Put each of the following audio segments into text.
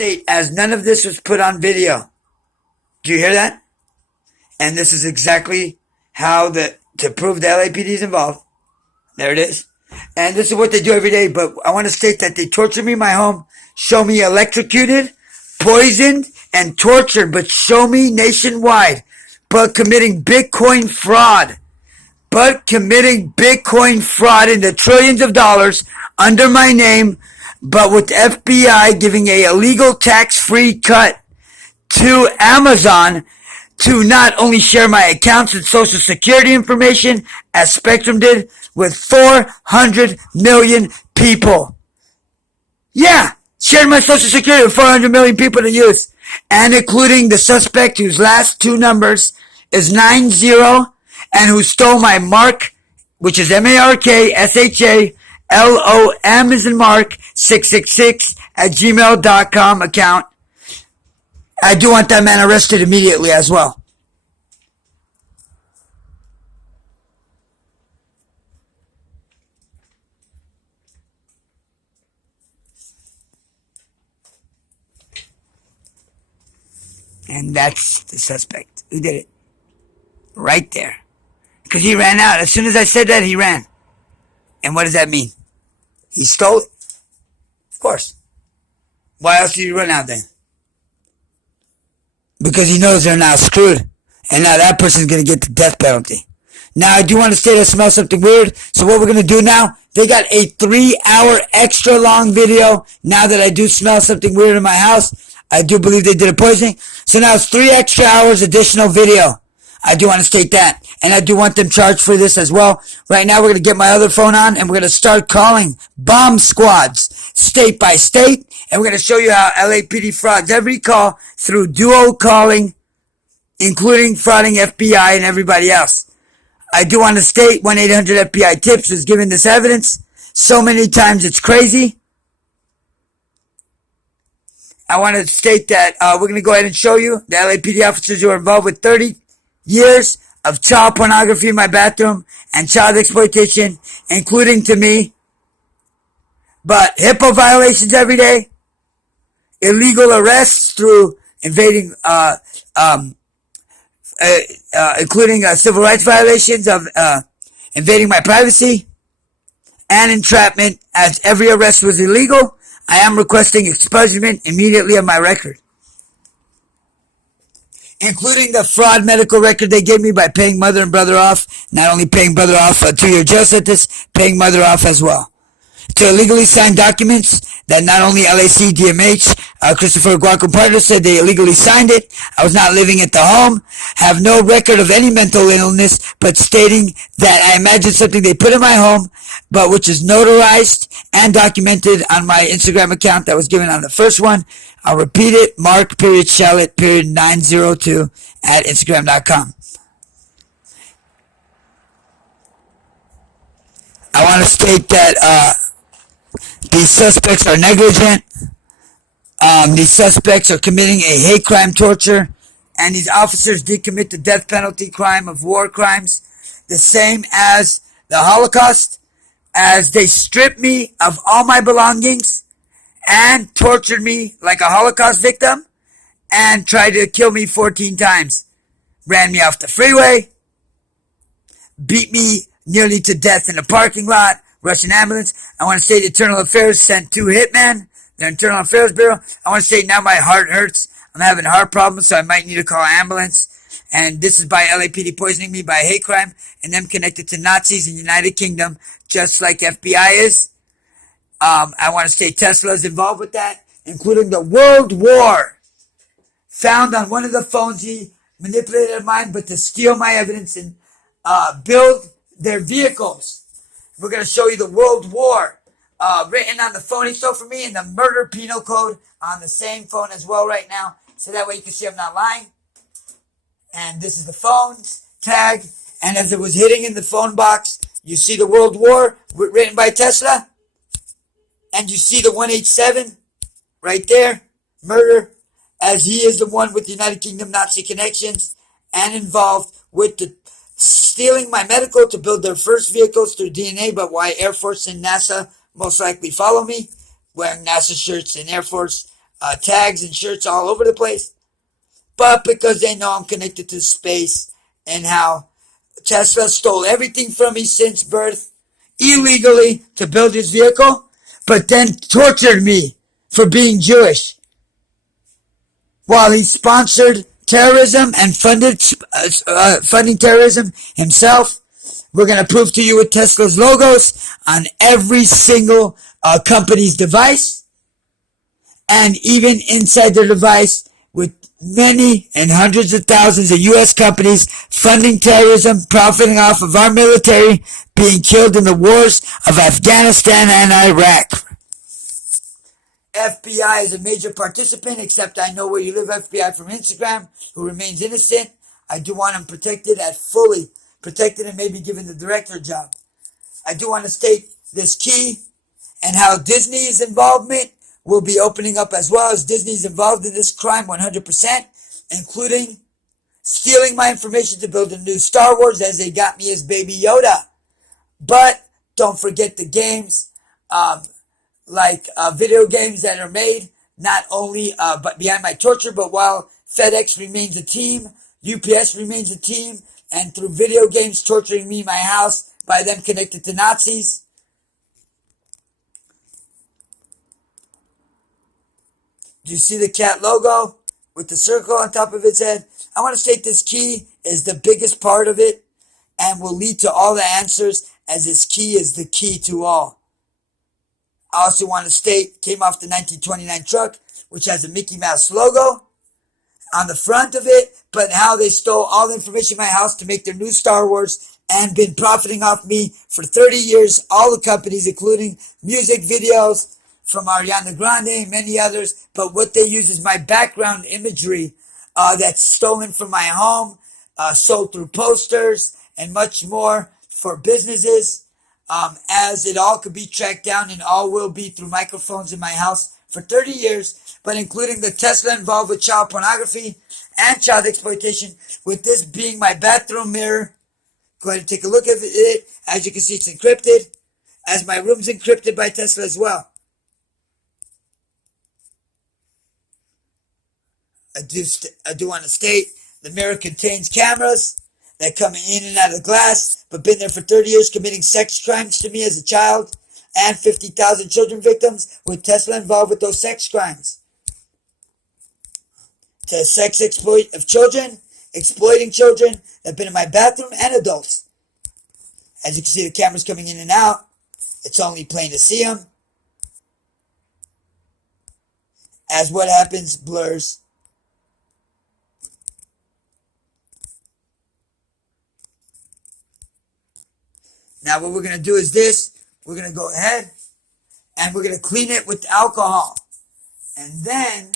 state, as none of this was put on video. Do you hear that? And this is exactly how to prove the LAPD is involved. There it is. And this is what they do every day. But I want to state that they torture me in my home, show me electrocuted, poisoned, and tortured, but show me nationwide, but committing Bitcoin fraud. Into trillions of dollars under my name, but with the FBI giving a illegal tax-free cut to Amazon to not only share my accounts and social security information as Spectrum did with 400 million people. Yeah, shared my social security with 400 million people to use, and including the suspect whose last two numbers is 90 and who stole my Mark, which is MARKSHALOM as in Mark 666 at gmail.com account. I do want that man arrested immediately as well. And that's the suspect who did it. Right there. Because he ran out. As soon as I said that, he ran. And what does that mean? He stole it. Of course. Why else did he run out then? Because he knows they're now screwed. And now that person's going to get the death penalty. Now, I do want to state I smell something weird. So what we're going to do now, they got a 3-hour extra long video. Now that I do smell something weird in my house, I do believe they did a poisoning. So now it's 3 extra hours additional video. I do want to state that. And I do want them charged for this as well. Right now, we're going to get my other phone on, and we're going to start calling bomb squads state by state. And we're going to show you how LAPD frauds every call through duo calling, including frauding FBI and everybody else. I do want to state 1-800-FBI-TIPS was given this evidence so many times it's crazy. I want to state that we're going to go ahead and show you the LAPD officers who are involved with 30 years of child pornography in my bathroom and child exploitation, including to me. But HIPAA violations every day, illegal arrests through invading, including civil rights violations of invading my privacy, and entrapment, as every arrest was illegal. I am requesting expungement immediately of my record, including the fraud medical record they gave me by paying mother and brother off. Not only paying brother off a 2-year jail sentence, paying mother off as well. To illegally sign documents that not only LAC, DMH, Christopher Guaco Partner said they illegally signed it. I was not living at the home, have no record of any mental illness, but stating that I imagined something they put in my home, but which is notarized and documented on my Instagram account that was given on the first one. I'll repeat it, Mark.Shalit.902 at Instagram.com. I want to state that these suspects are negligent. These suspects are committing a hate crime torture, and these officers did commit the death penalty crime of war crimes, the same as the Holocaust, as they stripped me of all my belongings and tortured me like a Holocaust victim and tried to kill me 14 times. Ran me off the freeway, beat me nearly to death in a parking lot, Russian ambulance. I want to say the Internal Affairs sent 2 hitmen, the Internal Affairs Bureau. I want to say now my heart hurts. I'm having heart problems, so I might need to call an ambulance. And this is by LAPD poisoning me by hate crime and them connected to Nazis in the United Kingdom, just like FBI is. I want to say Tesla is involved with that, including the World War found on one of the phones he manipulated of mine, but to steal my evidence and build their vehicles. We're going to show you the World War written on the phone he stole from me and the murder penal code on the same phone as well right now. So that way you can see I'm not lying. And this is the phone's tag. And as it was hitting in the phone box, you see the World War written by Tesla. And you see the 187 right there. Murder, as he is the one with the United Kingdom Nazi connections and involved with the stealing my medical to build their first vehicles through DNA, but why Air Force and NASA most likely follow me, wearing NASA shirts and Air Force tags and shirts all over the place, but because they know I'm connected to space and how Tesla stole everything from me since birth illegally to build his vehicle, but then tortured me for being Jewish while he sponsored terrorism and funding terrorism himself. We're going to prove to you with Tesla's logos on every single company's device, and even inside their device with many and hundreds of thousands of U.S. companies funding terrorism, profiting off of our military being killed in the wars of Afghanistan and Iraq. FBI is a major participant, except I know where you live, FBI from Instagram, who remains innocent. I do want him protected, fully protected, and maybe given the director job. I do want to state this key and how Disney's involvement will be opening up as well, as Disney's involved in this crime 100%, including stealing my information to build a new Star Wars, as they got me as Baby Yoda. But don't forget the games, like video games that are made, not only but behind my torture, but while FedEx remains a team, UPS remains a team, and through video games torturing me in my house by them connected to Nazis. Do you see the cat logo with the circle on top of its head? I want to state this key is the biggest part of it and will lead to all the answers, as this key is the key to all. I also want to state, came off the 1929 truck, which has a Mickey Mouse logo on the front of it, but how they stole all the information in my house to make their new Star Wars and been profiting off me for 30 years, all the companies, including music videos from Ariana Grande and many others, but what they use is my background imagery that's stolen from my home, sold through posters, and much more for businesses, as it all could be tracked down and all will be through microphones in my house for 30 years, but including the Tesla involved with child pornography and child exploitation, with this being my bathroom mirror. Go ahead and take a look at it. As you can see, it's encrypted, as my room's encrypted by Tesla as well. I do want to state the mirror contains cameras that come in and out of the glass, but been there for 30 years committing sex crimes to me as a child, and 50,000 children victims with Tesla involved with those sex crimes. To sex exploit of children, exploiting children that have been in my bathroom, and adults. As you can see, the cameras coming in and out. It's only plain to see them, as what happens blurs. Now what we're going to do is this. We're going to go ahead and we're going to clean it with alcohol. And then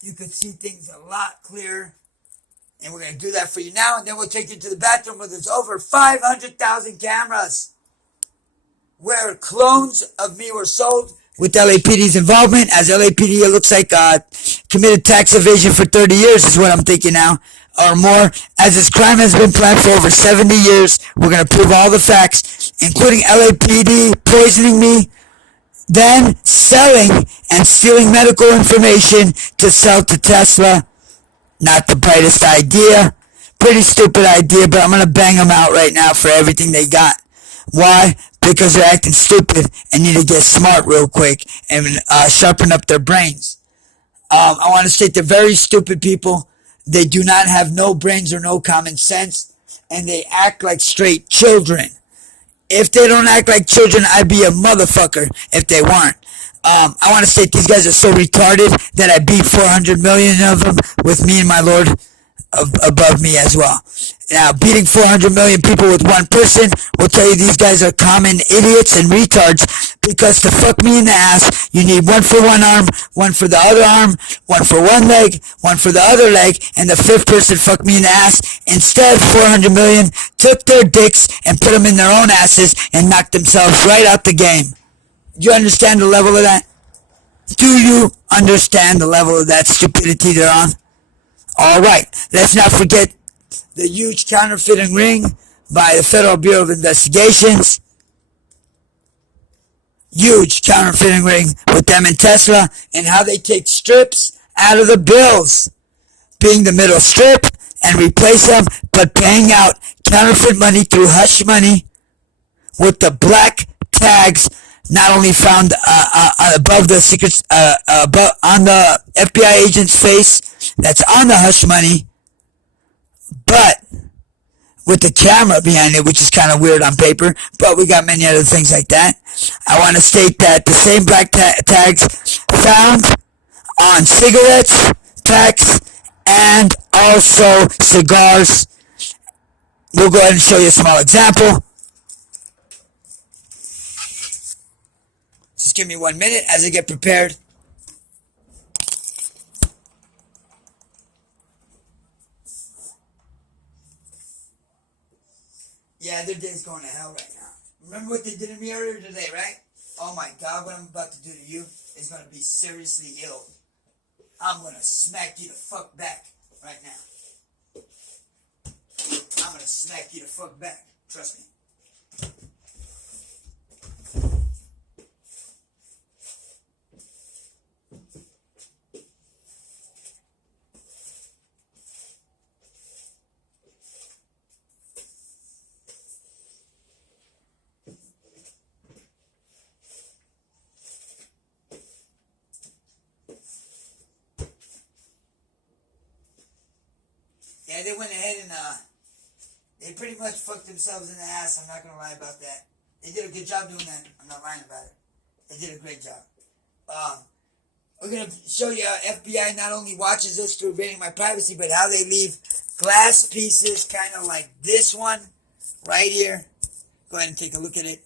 you can see things a lot clearer. And we're going to do that for you now. And then we'll take you to the bathroom where there's over 500,000 cameras where clones of me were sold with LAPD's involvement. As LAPD, it looks like committed tax evasion for 30 years is what I'm thinking now, or more. As this crime has been planned for over 70 years, we're going to prove all the facts, including LAPD poisoning me, then selling and stealing medical information to sell to Tesla. Not the brightest idea. Pretty stupid idea, but I'm going to bang them out right now for everything they got. Why? Because they're acting stupid and need to get smart real quick and sharpen up their brains. I want to state they're very stupid people. They do not have no brains or no common sense, and they act like straight children. If they don't act like children, I'd be a motherfucker if they weren't. I want to state these guys are so retarded that I beat 400 million of them with me and my Lord above me as well. Now, beating 400 million people with one person will tell you these guys are common idiots and retards, because to fuck me in the ass, you need one for one arm, one for the other arm, one for one leg, one for the other leg, and the fifth person fuck me in the ass. Instead, 400 million took their dicks and put them in their own asses and knocked themselves right out the game. Do you understand the level of that? Do you understand the level of that stupidity they're on? Alright, let's not forget the huge counterfeiting ring by the Federal Bureau of Investigations. huge counterfeiting ring with them and Tesla, and how they take strips out of the bills, being the middle strip, and replace them, but paying out counterfeit money through hush money with the black tags not only found above the secrets, above, on the FBI agent's face that's on the hush money, but with the camera behind it, which is kind of weird on paper, but we got many other things like that. I want to state that the same black tags found on cigarettes, packs, and also cigars. We'll go ahead and show you a small example. Just give me 1 minute as I get prepared. Yeah, their day's going to hell right now. Remember what they did to me earlier today, right? Oh my God, what I'm about to do to you is going to be seriously ill. I'm going to smack you the fuck back right now. I'm going to smack you the fuck back. Trust me. Yeah, they went ahead and they pretty much fucked themselves in the ass. I'm not going to lie about that. They did a good job doing that. I'm not lying about it. They did a great job. We're going to show you how FBI not only watches us to invading my privacy, but how they leave glass pieces kind of like this one right here. Go ahead and take a look at it.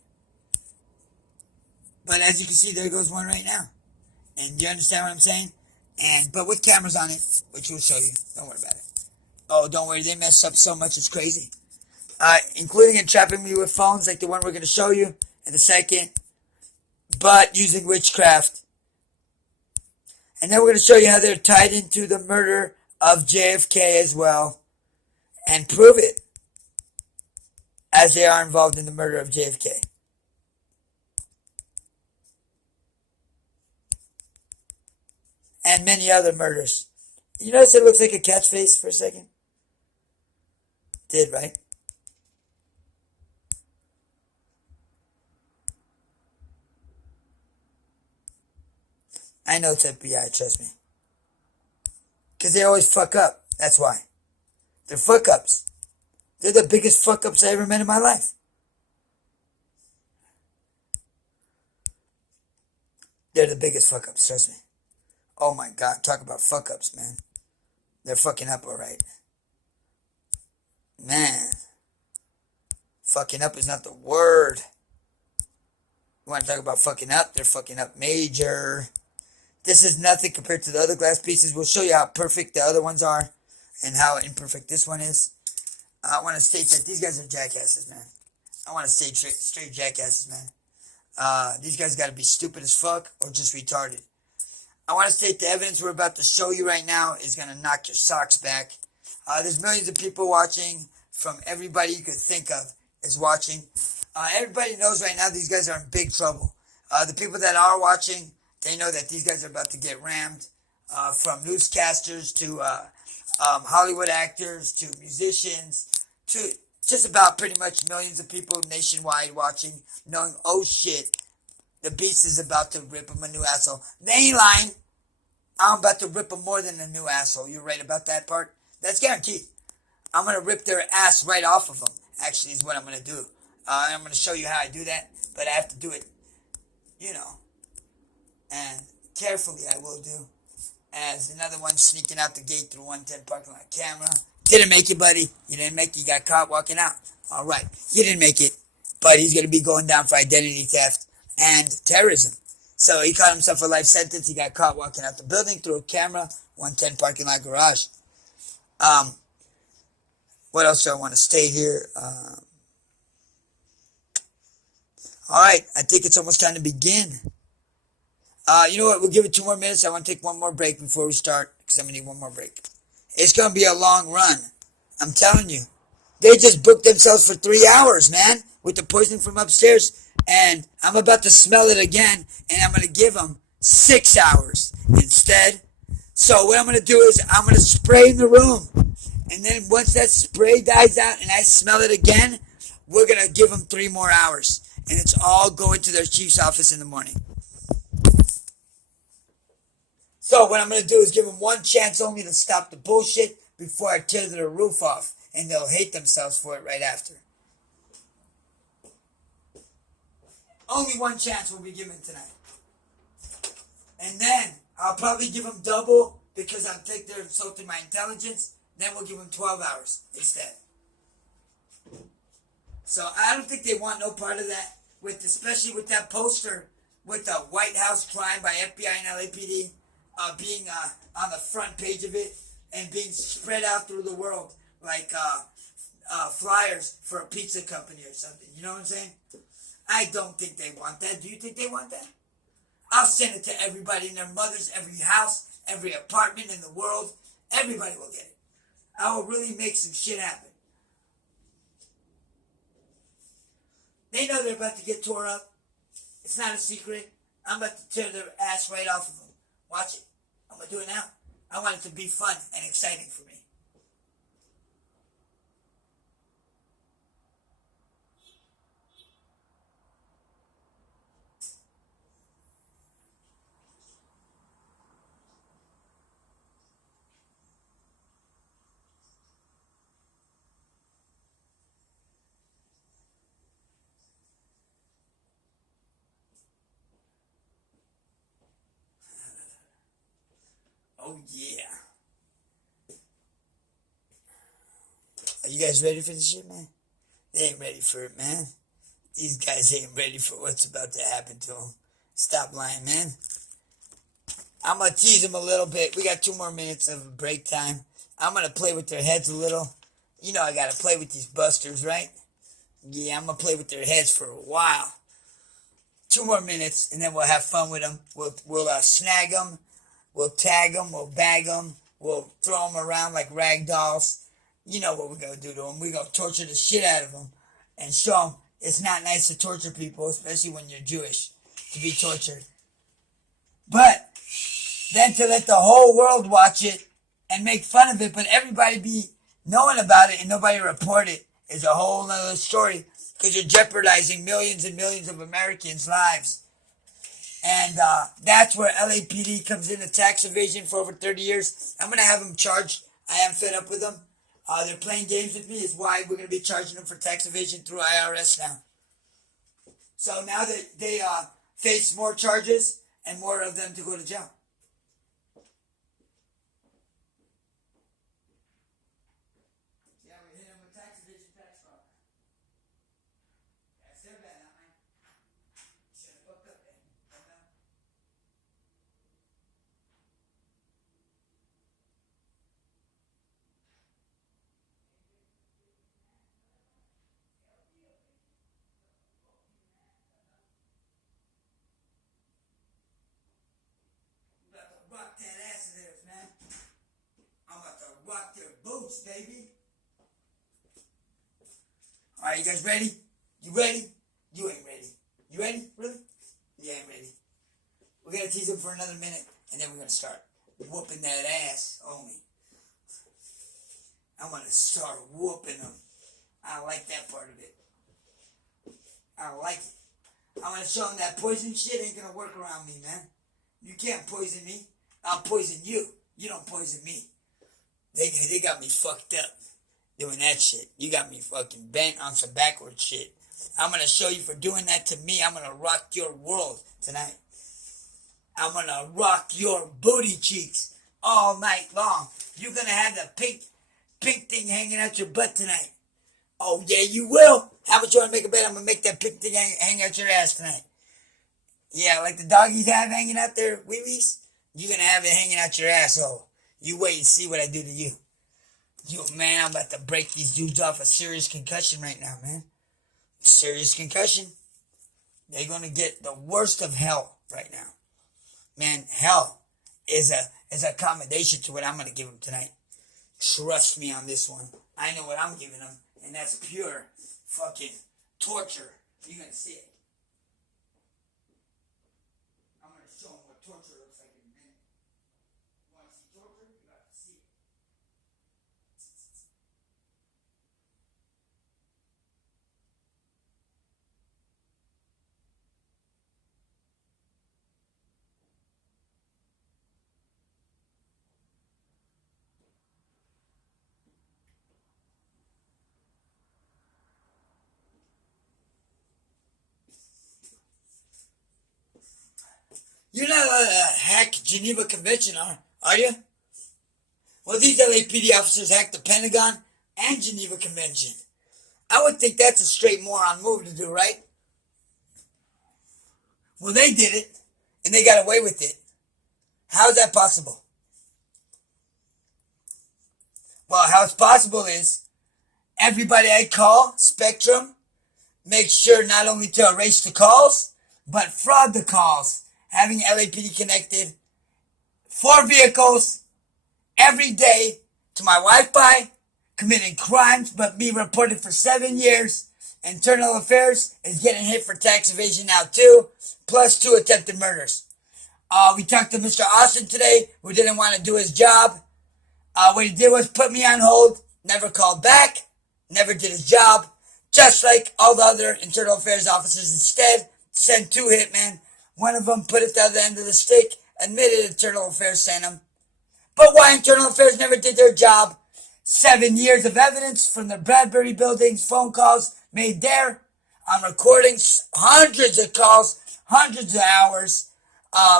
But as you can see, there goes one right now. And you understand what I'm saying? But with cameras on it, which we'll show you. Don't worry about it. Oh, don't worry, they mess up so much, it's crazy. Including entrapping me with phones like the one we're going to show you in a second. But using witchcraft. And then we're going to show you how they're tied into the murder of JFK as well. And prove it. As they are involved in the murder of JFK. And many other murders. You notice it looks like a cat's face for a second? Did, right? I know it's FBI, trust me. Because they always fuck up. That's why. They're fuck ups. They're the biggest fuck ups I ever met in my life. They're the biggest fuck ups, trust me. Oh my God, talk about fuck ups, man. They're fucking up alright. Man. Fucking up is not the word. You want to talk about fucking up? They're fucking up major. This is nothing compared to the other glass pieces. We'll show you how perfect the other ones are and how imperfect this one is. I want to state that these guys are jackasses, man. I want to say straight jackasses, man. These guys got to be stupid as fuck or just retarded. I want to state the evidence we're about to show you right now is going to knock your socks back. There's millions of people watching. From everybody you could think of is watching. Everybody knows right now these guys are in big trouble. The people that are watching, they know that these guys are about to get rammed. From newscasters to Hollywood actors to musicians to just about pretty much millions of people nationwide watching, knowing, oh shit, the beast is about to rip him a new asshole. They ain't lying. I'm about to rip them more than a new asshole. You're right about that part? That's guaranteed. I'm going to rip their ass right off of them, actually, is what I'm going to do. I'm going to show you how I do that, but I have to do it, you know, and carefully I will do. As another one sneaking out the gate through 110 parking lot camera. Didn't make it, buddy. You didn't make it. You got caught walking out. All right. You didn't make it, but he's going to be going down for identity theft and terrorism. So he caught himself a life sentence. He got caught walking out the building through a camera, 110 parking lot garage. What else do I want to state here? All right, I think it's almost time to begin. You know what? We'll give it 2 more minutes. I want to take one more break before we start because I'm going to need one more break. It's going to be a long run. I'm telling you. They just booked themselves for 3 hours, man, with the poisoning from upstairs. and I'm about to smell it again, and I'm going to give them 6 hours instead. So what I'm going to do is I'm going to spray in the room, and then once that spray dies out and I smell it again, we're going to give them 3 more hours, and it's all going to their chief's office in the morning. So what I'm going to do is give them one chance only to stop the bullshit before I tear their roof off, and they'll hate themselves for it right after. Only one chance will be given tonight. And then I'll probably give them double because I think they're insulting my intelligence. Then we'll give them 12 hours instead. So I don't think they want no part of that, especially with that poster with the White House crime by FBI and LAPD being on the front page of it and being spread out through the world like flyers for a pizza company or something. You know what I'm saying? I don't think they want that. Do you think they want that? I'll send it to everybody in their mother's, every house, every apartment in the world. Everybody will get it. I will really make some shit happen. They know they're about to get tore up. It's not a secret. I'm about to tear their ass right off of them. Watch it. I'm going to do it now. I want it to be fun and exciting for me. Oh, yeah. Are you guys ready for this shit, man? They ain't ready for it, man. These guys ain't ready for what's about to happen to them. Stop lying, man. I'm going to tease them a little bit. We got 2 more minutes of break time. I'm going to play with their heads a little. You know I got to play with these busters, right? Yeah, I'm going to play with their heads for a while. 2 more minutes, and then we'll have fun with them. We'll snag them. We'll tag them. We'll bag them. We'll throw them around like rag dolls. You know what we're going to do to them. We're going to torture the shit out of them and show them it's not nice to torture people, especially when you're Jewish, to be tortured. But then to let the whole world watch it and make fun of it, but everybody be knowing about it and nobody report it is a whole other story because you're jeopardizing millions and millions of Americans' lives. And that's where LAPD comes into tax evasion for over 30 years. I'm going to have them charged. I am fed up with them. They're playing games with me is why we're going to be charging them for tax evasion through IRS now. So now that they face more charges and more of them to go to jail. Yeah, we hit them with tax evasion, tax fraud. That's their bad, not mine. Should have fucked up, man. Rock that ass of theirs, man. I'm about to rock their boots, baby. Alright, you guys ready? You ready? You ain't ready. You ready? Really? You ain't ready. We're gonna tease them for another minute, and then we're gonna start whooping that ass on me. I'm gonna start whooping them. I like that part of it. I like it. I'm gonna show them that poison shit ain't gonna work around me, man. You can't poison me. I'll poison you. You don't poison me. They got me fucked up doing that shit. You got me fucking bent on some backward shit. I'm going to show you for doing that to me. I'm going to rock your world tonight. I'm going to rock your booty cheeks all night long. You're going to have the pink thing hanging out your butt tonight. Oh, yeah, you will. How much you want to make a bet? I'm going to make that pink thing hang out your ass tonight. Yeah, like the doggies have hanging out their wee-wees. You're going to have it hanging out your asshole. You wait and see what I do to you. Man, I'm about to break these dudes off a serious concussion right now, man. Serious concussion. They're going to get the worst of hell right now. Man, hell is a accommodation to what I'm going to give them tonight. Trust me on this one. I know what I'm giving them, and that's pure fucking torture. You're going to see it. You're not allowed to hack Geneva Convention, are you? Well, these LAPD officers hacked the Pentagon and Geneva Convention. I would think that's a straight moron move to do, right? Well, they did it, and they got away with it. How is that possible? Well, how it's possible is everybody I call, Spectrum, make sure not only to erase the calls, but fraud the calls, having LAPD connected 4 vehicles every day to my Wi-Fi, committing crimes, but me reported for 7 years. Internal Affairs is getting hit for tax evasion now too, plus 2 attempted murders. We talked to Mr. Austin today, who didn't want to do his job. What he did was put me on hold, never called back, never did his job, just like all the other Internal Affairs officers. Instead, sent 2 hitmen. One of them put it to the end of the stick, admitted Internal Affairs sent him. But why Internal Affairs never did their job? 7 years of evidence from the Bradbury buildings, phone calls made there, on recordings, hundreds of calls, hundreds of hours,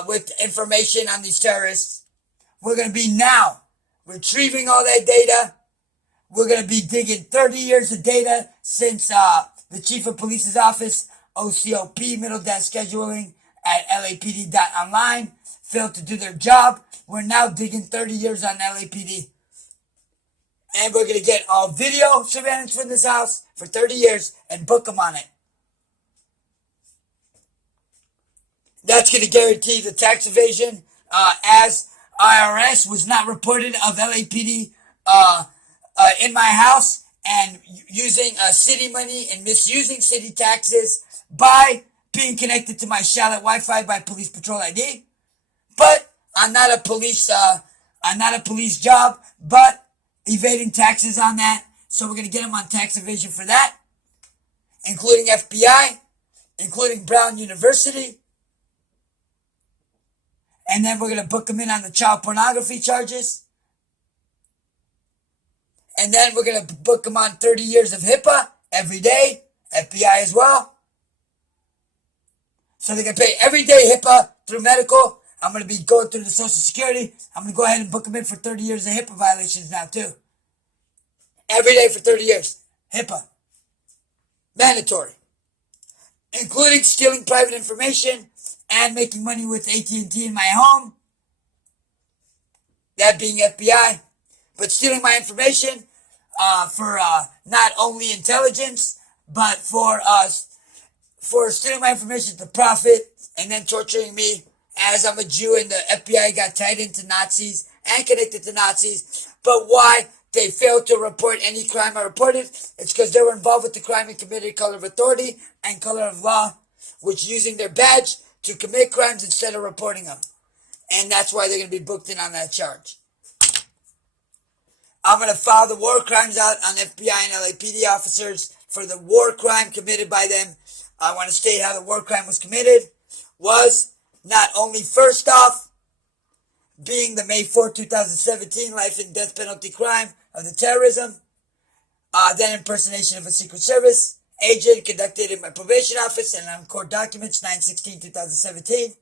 with information on these terrorists. We're going to be now retrieving all that data. We're going to be digging 30 years of data since the Chief of Police's office, OCOP, Middle Desk Scheduling at LAPD.online, failed to do their job. We're now digging 30 years on LAPD. And we're going to get all video surveillance from this house for 30 years and book them on it. That's going to guarantee the tax evasion, as IRS was not reported of LAPD in my house and using city money and misusing city taxes by being connected to my Charlotte Wi-Fi by Police Patrol ID. But I'm not a police job, but evading taxes on that. So we're going to get them on tax evasion for that, including FBI, including Brown University. And then we're going to book them in on the child pornography charges. And then we're going to book them on 30 years of HIPAA every day, FBI as well. So they can pay every day HIPAA through medical. I'm going to be going through the Social Security. I'm going to go ahead and book them in for 30 years of HIPAA violations now too. Every day for 30 years. HIPAA. Mandatory. Including stealing private information and making money with AT&T in my home. That being FBI. But stealing my information for not only intelligence, but for stealing my information to profit and then torturing me as I'm a Jew and the FBI got tied into Nazis and connected to Nazis. But why they failed to report any crime I reported, it's because they were involved with the crime and committed color of authority and color of law, which using their badge to commit crimes instead of reporting them. And that's why they're going to be booked in on that charge. I'm going to file the war crimes out on FBI and LAPD officers for the war crime committed by them. I want to state how the war crime was committed. Was not only first off being the May 4, 2017 life and death penalty crime of the terrorism, then impersonation of a Secret Service agent conducted in my probation office and on court documents 9/16/2017,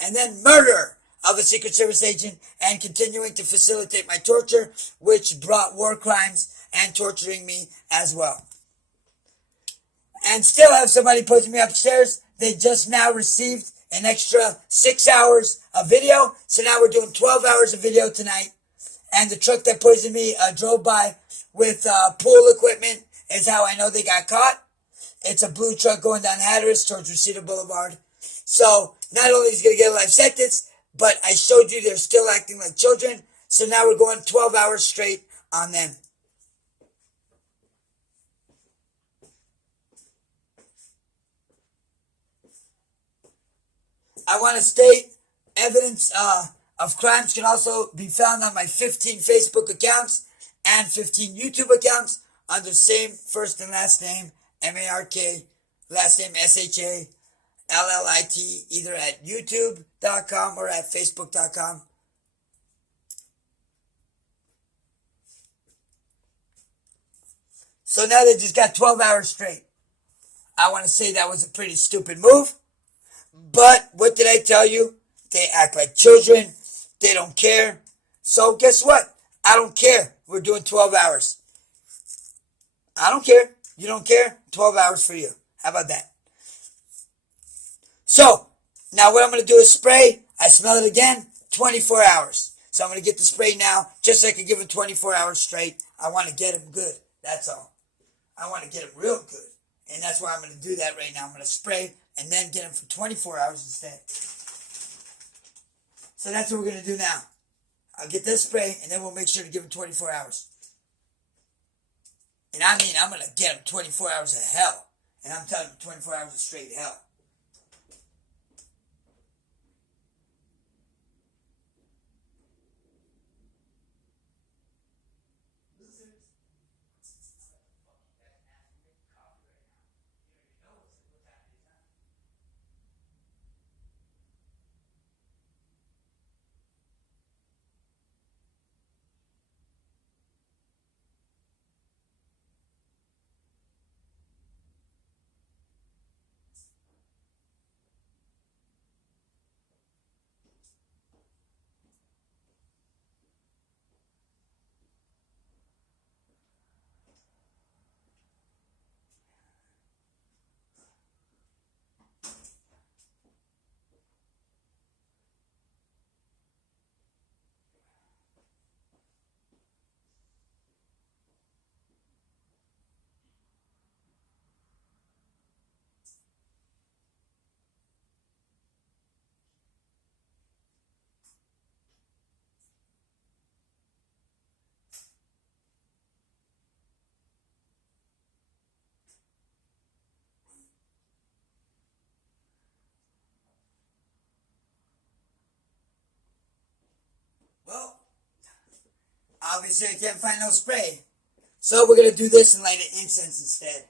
and then murder of a Secret Service agent and continuing to facilitate my torture, which brought war crimes and torturing me as well. And still have somebody pushing me upstairs. They just now received an extra 6 hours of video, so now we're doing 12 hours of video tonight. And the truck that poisoned me drove by with pool equipment is how I know they got caught. It's a blue truck going down Hatteras towards Reseda Boulevard. So not only is he going to get a life sentence, but I showed you they're still acting like children. So now we're going 12 hours straight on them. I want to state evidence of crimes can also be found on my 15 Facebook accounts and 15 YouTube accounts under same first and last name, M-A-R-K, last name S-H-A, L-L-I-T, either at youtube.com or at facebook.com. So now they just got 12 hours straight. I want to say that was a pretty stupid move. But what did I tell you? They act like children. They don't care. So guess what? I don't care. We're doing 12 hours. I don't care. You don't care? 12 hours for you. How about that? So, now what I'm going to do is spray. I smell it again. 24 hours. So I'm going to get the spray now, just so I can give him 24 hours straight. I want to get him good. That's all. I want to get him real good. And that's why I'm going to do that right now. I'm going to spray and then get him for 24 hours instead. So that's what we're going to do now. I'll get this spray, and then we'll make sure to give him 24 hours. And I mean, I'm going to get him 24 hours of hell. And I'm telling you, 24 hours of straight hell. Well, obviously I can't find no spray. So we're going to do this and light an incense instead.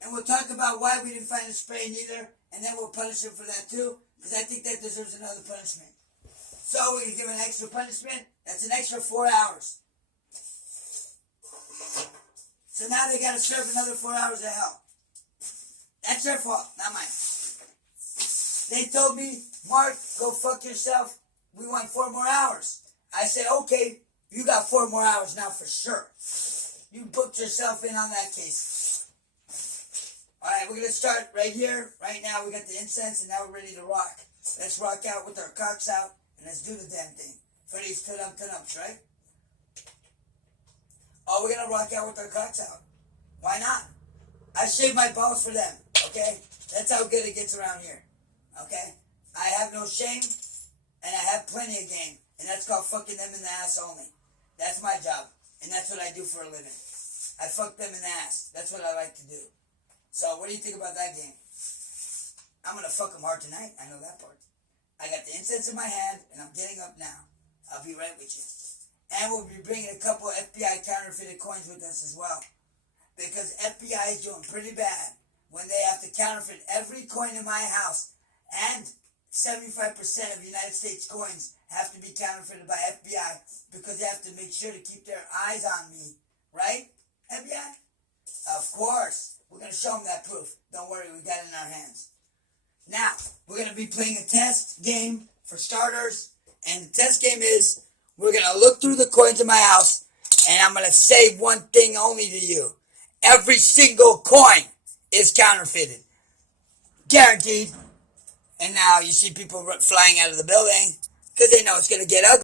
And we'll talk about why we didn't find a spray neither, and then we'll punish him for that too, because I think that deserves another punishment. So we're going to give him an extra punishment. That's an extra 4 hours. So now they got to serve another 4 hours of hell. That's their fault, not mine. They told me, Mark, go fuck yourself. We want 4 more hours. I said, okay, you got 4 more hours now for sure. You booked yourself in on that case. All right, we're going to start right here. Right now, we got the incense, and now we're ready to rock. Let's rock out with our cocks out, and let's do the damn thing. For these ta-dum-ta-dums, right? Oh, we're going to rock out with our cocks out. Why not? I shave my balls for them, okay? That's how good it gets around here, okay? I have no shame, and I have plenty of game, and that's called fucking them in the ass only. That's my job, and that's what I do for a living. I fuck them in the ass. That's what I like to do. So what do you think about that game? I'm going to fuck them hard tonight. I know that part. I got the incense in my hand, and I'm getting up now. I'll be right with you. And we'll be bringing a couple FBI counterfeited coins with us as well. Because FBI is doing pretty bad when they have to counterfeit every coin in my house. And 75% of United States coins have to be counterfeited by FBI because they have to make sure to keep their eyes on me. Right, FBI? Of course. We're going to show them that proof. Don't worry, we got it in our hands. Now, we're going to be playing a test game for starters. And the test game is, we're going to look through the coins in my house, and I'm going to say one thing only to you. Every single coin is counterfeited. Guaranteed. And now you see people flying out of the building because they know it's going to get ugly.